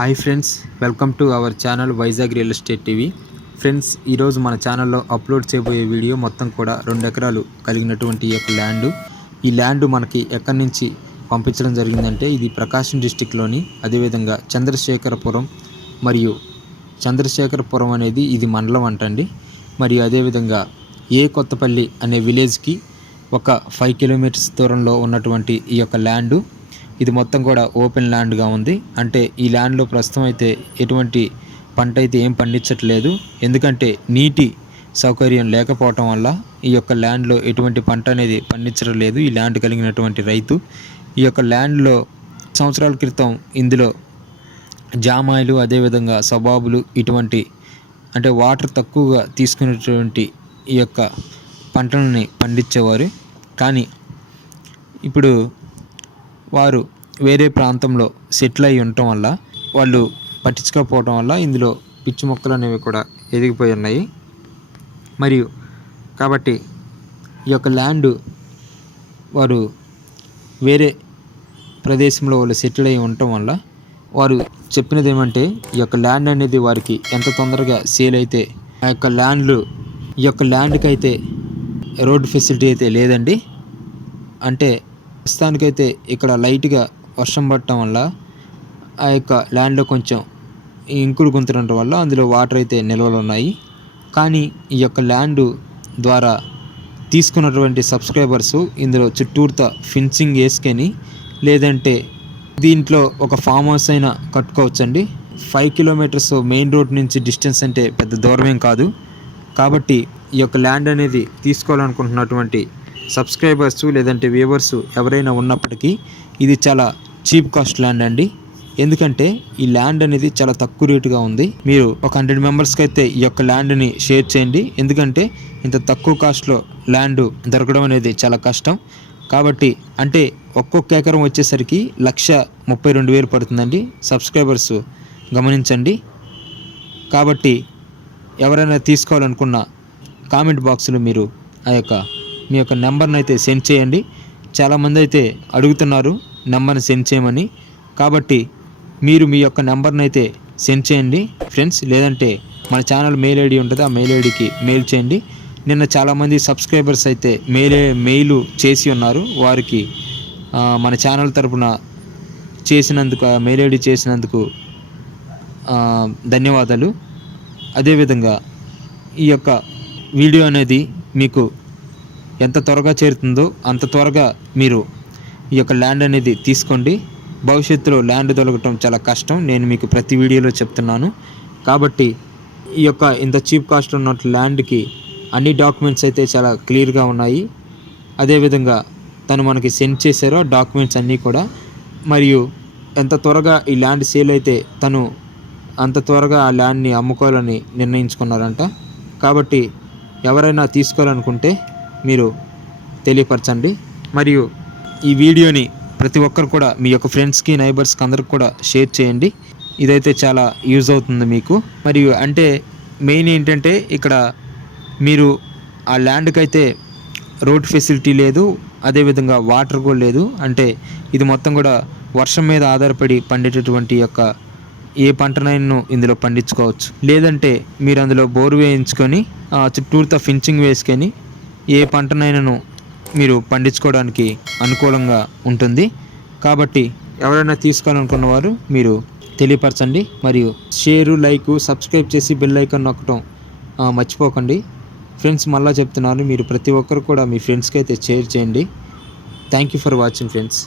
Hi friends, welcome to our channel Vizag real estate TV. Friends, ఈరోజు మన ఛానల్లో upload చేయబోయే వీడియో మొత్తం కూడా 2 ఎకరాలు కలిగినటువంటి ఈ యొక్క ల్యాండ్. ఈ ల్యాండ్ మనకి ఎక్కడి నుంచి పంపించడం జరిగిందంటే ఇది ప్రకాశం డిస్టిక్లోని, అదేవిధంగా చంద్రశేఖరపురం మరియు చంద్రశేఖరపురం అనేది ఇది మండలం అంటండి. మరియు అదేవిధంగా కొత్తపల్లి అనే విలేజ్కి ఒక 5 కిలోమీటర్స్ దూరంలో ఉన్నటువంటి ఈ యొక్క ల్యాండు. ఇది మొత్తం కూడా ఓపెన్ ల్యాండ్గా ఉంది. అంటే ఈ ల్యాండ్లో ప్రస్తుతం అయితే ఎటువంటి పంట అయితే ఏం పండించట్లేదు, ఎందుకంటే నీటి సౌకర్యం లేకపోవటం వల్ల ఈ యొక్క ల్యాండ్లో ఎటువంటి పంట అనేది పండించడం లేదు ఈ ల్యాండ్ కలిగినటువంటి రైతు. ఈ యొక్క ల్యాండ్లో సంవత్సరాల క్రితం ఇందులో జామాయిలు, అదేవిధంగా సబాబులు, ఇటువంటి అంటే వాటర్ తక్కువగా తీసుకునేటువంటి ఈ యొక్క పంటలని పండించేవారు. కానీ ఇప్పుడు వారు వేరే ప్రాంతంలో సెటిల్ అయి ఉండటం వల్ల, వాళ్ళు పట్టించుకోకపోవటం వల్ల ఇందులో పిచ్చి మొక్కలు అనేవి కూడా ఎదిగిపోయి ఉన్నాయి. మరియు కాబట్టి ఈ యొక్క ల్యాండ్ వారు వేరే ప్రదేశంలో వాళ్ళు సెటిల్ అయి ఉండటం వల్ల వారు చెప్పినది ఏమంటే, ఈ యొక్క ల్యాండ్ అనేది వారికి ఎంత తొందరగా సేల్ అయితే ఈ యొక్క ల్యాండ్కి అయితే రోడ్ ఫెసిలిటీ అయితే లేదండి. అంటే ప్రస్తుతానికైతే ఇక్కడ లైట్గా వర్షం పడటం వల్ల ఆ యొక్క ల్యాండ్లో కొంచెం ఇంకుడు గుంతడం వల్ల అందులో వాటర్ అయితే నిల్వలు ఉన్నాయి. కానీ ఈ యొక్క ల్యాండ్ ద్వారా తీసుకున్నటువంటి సబ్స్క్రైబర్సు ఇందులో చుట్టూర్త ఫెన్సింగ్ వేసుకొని, లేదంటే దీంట్లో ఒక ఫామ్ హౌస్ అయినా కట్టుకోవచ్చండి. 5 కిలోమీటర్స్ మెయిన్ రోడ్ నుంచి డిస్టెన్స్ అంటే పెద్ద దూరమేం కాదు. కాబట్టి ఈ యొక్క ల్యాండ్ అనేది తీసుకోవాలనుకుంటున్నటువంటి సబ్స్క్రైబర్స్ లేదంటే వ్యూవర్స్ ఎవరైనా ఉన్నప్పటికీ ఇది చాలా చీప్ కాస్ట్ ల్యాండ్ అండి. ఎందుకంటే ఈ ల్యాండ్ అనేది చాలా తక్కువ రేటుగా ఉంది. మీరు ఒక 100 మెంబర్స్కి అయితే ఈ యొక్క ల్యాండ్ని షేర్ చేయండి. ఎందుకంటే ఇంత తక్కువ కాస్ట్లో ల్యాండ్ దొరకడం అనేది చాలా కష్టం. కాబట్టి అంటే ఒక్కొక్క ఎకరం వచ్చేసరికి 1,32,000 పడుతుందండి. సబ్స్క్రైబర్స్ గమనించండి. కాబట్టి ఎవరైనా తీసుకోవాలనుకున్న కామెంట్ బాక్స్లో మీరు మీ యొక్క నెంబర్ని అయితే సెండ్ చేయండి. చాలామంది అయితే అడుగుతున్నారు నెంబర్ని సెండ్ చేయమని. కాబట్టి మీరు మీ యొక్క నెంబర్ని అయితే సెండ్ చేయండి ఫ్రెండ్స్. లేదంటే మన ఛానల్ మెయిల్ ఐడి ఉంటుంది, ఆ మెయిల్ ఐడికి మెయిల్ చేయండి. నిన్న చాలామంది సబ్స్క్రైబర్స్ అయితే మెయిల్ చేసి ఉన్నారు. వారికి మన ఛానల్ తరపున చేసినందుకు, మెయిల్ ఐడి చేసినందుకు ధన్యవాదాలు. అదేవిధంగా ఈ యొక్క వీడియో అనేది మీకు ఎంత త్వరగా చేరుతుందో అంత త్వరగా మీరు ఈ యొక్క ల్యాండ్ అనేది తీసుకోండి. భవిష్యత్తులో ల్యాండ్ దొరకటం చాలా కష్టం, నేను మీకు ప్రతి వీడియోలో చెప్తున్నాను. కాబట్టి ఈ యొక్క ఇంత చీప్ కాస్ట్ ఉన్న ల్యాండ్కి అన్ని డాక్యుమెంట్స్ అయితే చాలా క్లియర్గా ఉన్నాయి. అదేవిధంగా తను మనకి సెండ్ చేశారో డాక్యుమెంట్స్ అన్నీ కూడా. మరియు ఎంత త్వరగా ఈ ల్యాండ్ సేల్ అయితే తను అంత త్వరగా ఆ ల్యాండ్ని అమ్ముకోవాలని నిర్ణయించుకున్నారంట. కాబట్టి ఎవరైనా తీసుకోవాలనుకుంటే మీరు తెలియపరచండి. మరియు ఈ వీడియోని ప్రతి ఒక్కరు కూడా మీ యొక్క ఫ్రెండ్స్కి, నైబర్స్కి అందరికి కూడా షేర్ చేయండి. ఇదైతే చాలా యూజ్ అవుతుంది మీకు. మరియు అంటే మెయిన్ ఏంటంటే ఇక్కడ మీరు ఆ ల్యాండ్కి అయితే రోడ్ ఫెసిలిటీ లేదు, అదేవిధంగా వాటర్ కూడా లేదు. అంటే ఇది మొత్తం కూడా వర్షం మీద ఆధారపడి పండేటటువంటి యొక్క ఏ పంటనైనా ఇందులో పండించుకోవచ్చు. లేదంటే మీరు అందులో బోరు వేయించుకొని చుట్టూరుతో ఫెన్సింగ్ వేసుకొని ఏ పంటనైనాను మీరు పండించుకోవడానికి అనుకూలంగా ఉంటుంది. కాబట్టి ఎవరైనా తీసుకోవాలనుకున్న వారు మీరు తెలియపరచండి. మరియు షేరు, లైక్, సబ్స్క్రైబ్ చేసి బెల్ ఐకాన్ నొక్కడం మర్చిపోకండి ఫ్రెండ్స్. మళ్ళీ చెప్తున్నాను, మీరు ప్రతి ఒక్కరు కూడా మీ ఫ్రెండ్స్కి అయితే షేర్ చేయండి. Thank you for watching friends.